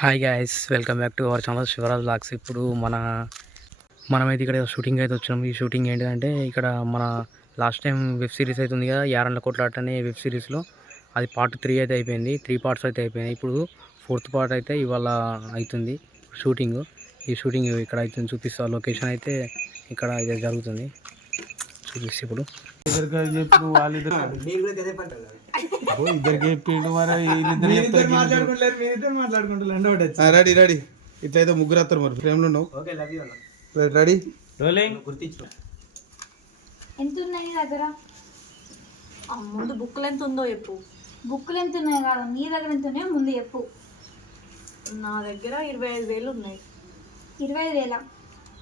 Hi guys, welcome back to our channel Shivaraj blogs. ఇప్పుడు మనమైతే ఇక్కడ షూటింగ్ అయితే వచ్చినాం. ఈ షూటింగ్ ఏంటంటే ఇక్కడ మన లాస్ట్ టైం వెబ్ సిరీస్ అయితే ఉంది కదా, యారన్ల కొట్లాట అనే వెబ్ సిరీస్లో అది పార్ట్ 3 అయితే అయిపోయింది. 3 పార్ట్స్ అయితే అయిపోయినాయి. ఇప్పుడు 4th పార్ట్ అయితే ఇవాళ అవుతుంది షూటింగ్. ఈ షూటింగ్ ఇక్కడ అయితే చూపిస్తా. లొకేషన్ అయితే ఇక్కడ ఇది జరుగుతుంది, చూపిస్తే ఇప్పుడు ఇద్దరికి చెప్పు వాళ్ళిద్దరు రెడీ రెడీ ఇట్లయితే ముగ్గురు వస్తారు మరి ఫ్రేమ్లో ఉన్నావు. రెడీ ఎంత ఉన్నాయి దగ్గర? ముందు బుక్కులు ఎంత ఉందో చెప్పు. బుక్కులు ఎంత ఉన్నాయి కాదు, నీ దగ్గర ఎంత ఉన్నాయో ముందు చెప్పు. నా దగ్గర 25,000 ఉన్నాయి. 25,000?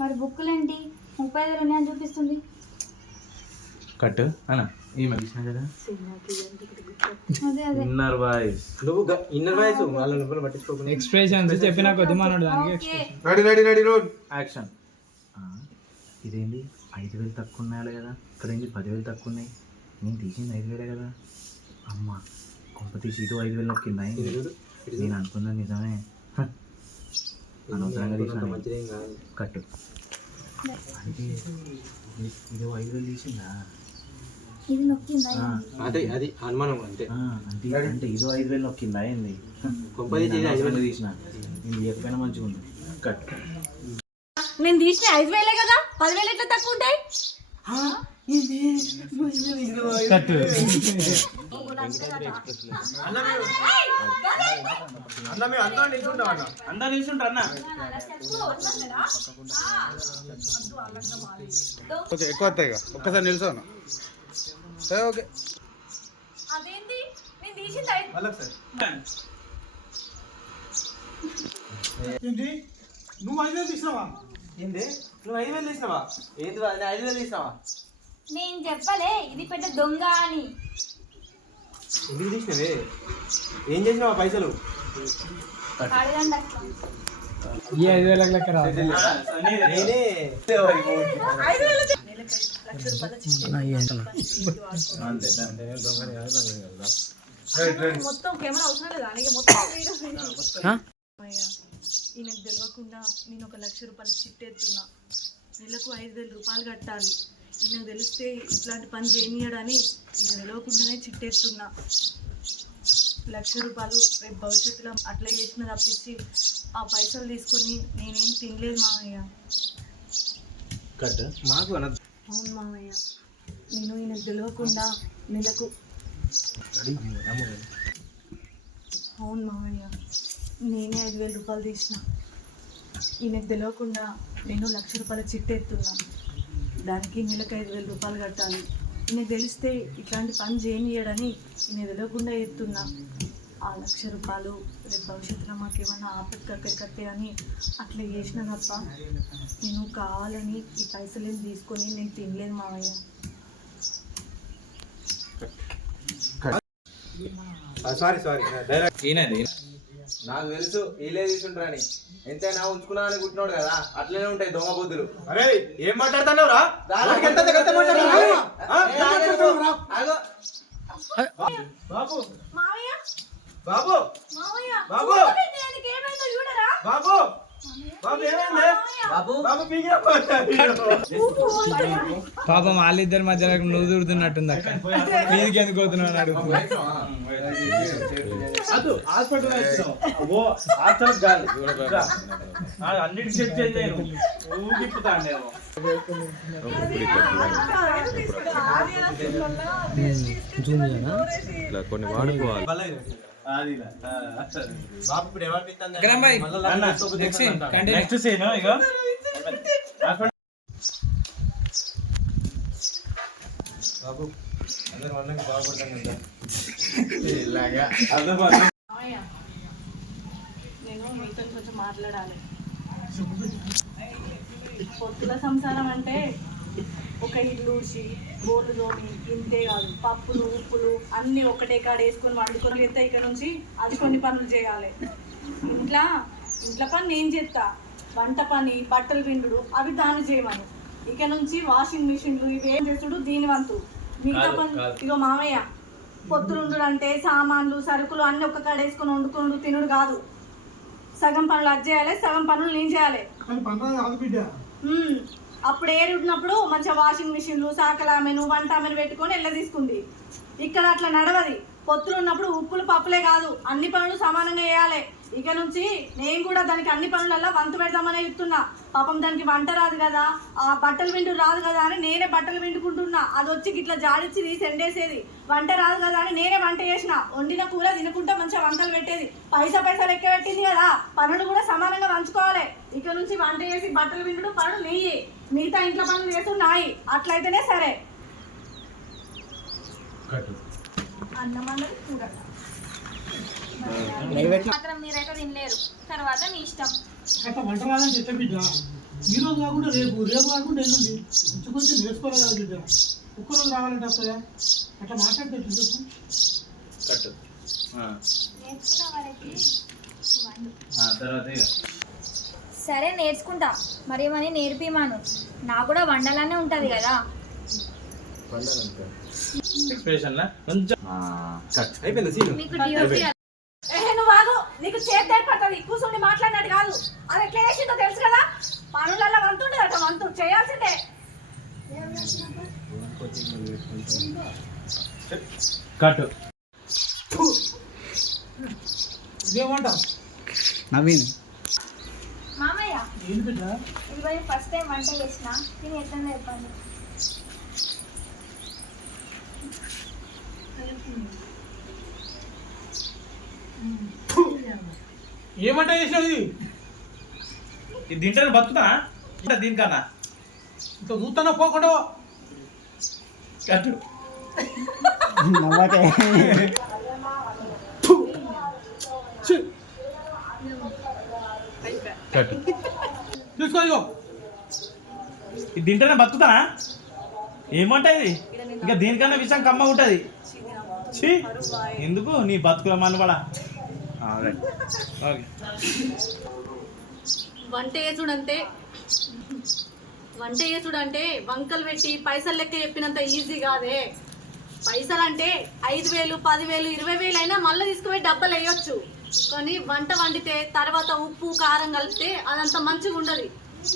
మరి బుక్కులు ఏంటి 35,000 ఉన్నాయని చూపిస్తుంది? కట్ అన్న ఈమె తీసిన కదా ఇన్నర్ వాయిస్ వాళ్ళని పట్టించుకోకుండా ఎక్స్ప్రెషన్స్ చెప్పినా కొద్ది మనోడు దానికి ready ready ready roll action. ఇదేంటి 5,000 తక్కువ ఉన్నాయాలి కదా, ఇక్కడ ఏంటి 10,000 తక్కువ ఉన్నాయి, నేను తీసింది 5,000 కదా. అమ్మ కొంప తీసి ఇదో 5,000 నొక్కిందా? నేను అనుకున్నాను నిజమే, అనవసరంగా తీసిన కట్టు. అంటే ఇదో 5,000 తీసిందా? ఇది నొక్కిందా? అది అనుమానం అంతే. అంటే ఇదో 5,000 నొక్కిందా ఏంది? తీసిన నేను చెప్పిన మంచిగా ఉంది. కట్. నేను తీసిన 5,000 కదా, 10,000 ఎట్లా తక్కువ ఉంటాయి? కట్. ఓకే ఎక్కువ వస్తాయి ఇక ఒక్కసారి నిల్చోను. ఓకే అదేంటి నేను తీసింది ఏంటి నువ్వు 5,000 తీసినావా? ఏంది నువ్వు 5,000 తీసినావా? ఏంది 5,000 తీసినావా? నేను చెప్పలే ఇది పెద్ద దొంగ అని. ఎందుకు తీసినవే? ఏం చేసినావా పైసలు? అడగండి అట్లా. ఈ 5,000 లెక్క రా. మొత్తం కెమెరా అవసరం లేదా? ఈయనకు తెలియకుండా నేను 1,00,000 రూపాయలు చిట్టేస్తున్నా. నెలకు 5,000 రూపాయలు కట్టాలి. ఈయనకు తెలిస్తే ఇట్లాంటి పని చేయనీయడని ఈయన తెలియకుండానే చిట్టేస్తున్నా. 1,00,000 రూపాయలు రేపు భవిష్యత్తులో అట్లా చేసిన తప్పించి ఆ పైసలు తీసుకొని నేనేం తినలేదు మామయ్య. మాకు అవును మామయ్య, నేను ఈయనకు తెలియకుండా నెలకు అవును మామయ్య నేనే 5,000 రూపాయలు తీసిన. ఈయనకు తెలియకుండా నేను 1,00,000 రూపాయల చిట్టెత్తున్నా. దానికి నెలకు 5,000 రూపాయలు కట్టాలి. ఈయనకు తెలిస్తే ఇట్లాంటి పని చేయనీయడని ఈయన తెలియకుండా ఎత్తున్నా. ఆ 1,00,000 రూపాయలు రేపు భవిష్యత్తులో మాకేమన్నా ఆపత్తి అక్కడికత్తే అని అట్లా చేసిన తప్ప నేను కావాలని ఈ పైసలు తీసుకొని నేను తినలేదు మావయ్య. సారీ నాకు తెలుసు వీలే తీసుకుంటారని. ఎంతైనా ఉంచుకున్నా అని కుట్టినోడు కదా, అట్లనే ఉంటాయి దొంగ బుద్ధులు. అరే ఏం మాట్లాడుతున్నావు రా? బాబు బాబు బాబు బాబు బాబు ఏమైంది? బాబు పాపం వాళ్ళిద్దరి మధ్యలో నువ్వు దూరుతున్నట్టుంది అక్క. మీదికి ఎందుకు పోతున్నావు అని అడుగుతున్నా. అన్నిటి చెక్ చేయను కొన్ని వాడుకోవాలి. నెక్స్ట్ సీన్ ఇక బాబు అందరూ వాళ్ళకి బాగుపడతాను. నేను మీతో కొంచెం మాట్లాడాలి. పొత్తుల సంసారం అంటే ఒక ఇల్లు ఊడ్చి బోర్లు తోమి ఇంతే కాదు, పప్పులు ఉప్పులు అన్నీ ఒకటే కాడ వేసుకొని వండుకొని ఎత్తా. ఇక్కడ నుంచి అది కొన్ని పనులు చేయాలి. ఇంట్లో పని నేను చేస్తా, వంట పని బట్టలు పిండుడు అవి దాన్ని చేయమను. ఇక నుంచి వాషింగ్ మిషన్లు ఇవేం చేసుడు దీని వంతు. మిగతా పని ఇగో మామయ్య పొత్తులుండు అంటే సామాన్లు సరుకులు అన్నీ ఒక్క కాడ వేసుకొని వండుకొని తినుడు కాదు. సగం పనులు అది చేయాలి, సగం పనులు నేను చేయాలి. అప్పుడు ఏరున్నప్పుడు మంచిగా వాషింగ్ మిషన్లు, సాకలామెను, వంట ఆమెను పెట్టుకొని ఎల్ల తీసుకుంది. ఇక్కడ అట్లా నడవది. పొత్తులు ఉన్నప్పుడు ఉప్పులు పప్పులే కాదు, అన్ని పనులు సమానంగా చేయాలి. ఇక నుంచి నేను కూడా దానికి అన్ని పనులలో వంతు పెడదామనే చెప్తున్నా. పాపం దానికి వంట రాదు కదా, ఆ బట్టలు విండు రాదు కదా అని నేనే బట్టలు విండుకుంటున్నా. అది వచ్చి ఇట్లా జాడిచ్చి తీసి ఎండేసేది. వంట రాదు కదా అని నేనే వంట చేసిన. వండిన కూర తినుకుంటా మంచిగా వంటలు పెట్టేది. పైసా లెక్క పెట్టింది కదా, పనులు కూడా సమానంగా పంచుకోవాలి. ఇక నుంచి వంట చేసి బట్టలు విండు పనులు నెయ్యి, మిగతా ఇంట్లో పనులు చేస్తున్నాయి. అట్లయితేనే సరే. అన్నం అన్నది కూర మాత్రం మీరైతే తినలేరు. తర్వాత మీ ఇష్టం. అట్లా వంట రాదని చెట్ట బిడ్డ. ఈ రోజు కాకుండా రేపు, రేపు కాకుండా ఎల్లుండి కొంచెం నేర్చుకోవాలి కదా బిడ్డ. ఒక్కరోజు రావాలంటే వస్తుందా? అట్లా మాట్లాడితే చెప్పు. నేర్చుకున్న వారికి తర్వాత సరే నేర్చుకుంటా, మరి ఏమని నేర్పిమాను. నాకు కూడా వండాలనే ఉంటుంది కదా. మీకు డ్యూటీ నువ్వు ఆగు, నీకు చేతి ఏర్పడుతుంది. కూర్చొని మాట్లాడినట్టు కాదు. అది ఎట్లా చేసిందో తెలుసు కదా. పనులలో వంతుంటుంది అట, వంతు చేయాల్సిందే. ఇదేమంటావు నవీన్? మామయ్య ఏంటి బిడ్డ? ఇది ఫస్ట్ టైం వంట చేసిన, నేను ఎట్లా చెప్పండి. ఏమంటా చేసినావు? ఇది తింటాను బతుకుతా దీనికన్నా ఇంకా చూస్తానో పోకుండా కట్టు. చూసుకో ఇగో. ఇది తింటేనే బతుకుతా. ఏమంటా ఇది? ఇంకా దీనికన్నా విషయం కమ్మ ఉంటుంది. ఎందుకు నీ బతుకుల మనబడా. వంట చేసుడంటే వంకలు పెట్టి పైసలు లెక్క చెప్పినంత ఈజీ కాదే. పైసలు అంటే 5,000, 10,000, 20,000 అయినా మళ్ళీ తీసుకుపోయి డబ్బలు వేయొచ్చు. కానీ వంట వండితే తర్వాత ఉప్పు కారం కలిపితే అదంతా మంచిగా ఉండదు.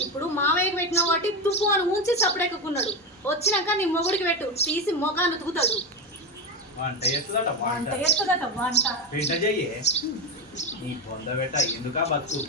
ఇప్పుడు మావయ్యకి పెట్టిన వాటి తుప్పు అని ఉంచి సపడెక్కున్నాడు. వచ్చినాక నీ మొగుడికి పెట్టు, తీసి మొగాన్ని ఉతుకుతాడు. వంట చేస్తుందట. వంట చేస్తుందట వంట. పెంట చెయ్యి నీ పొంద పెట్ట ఎందుకా బతుకు.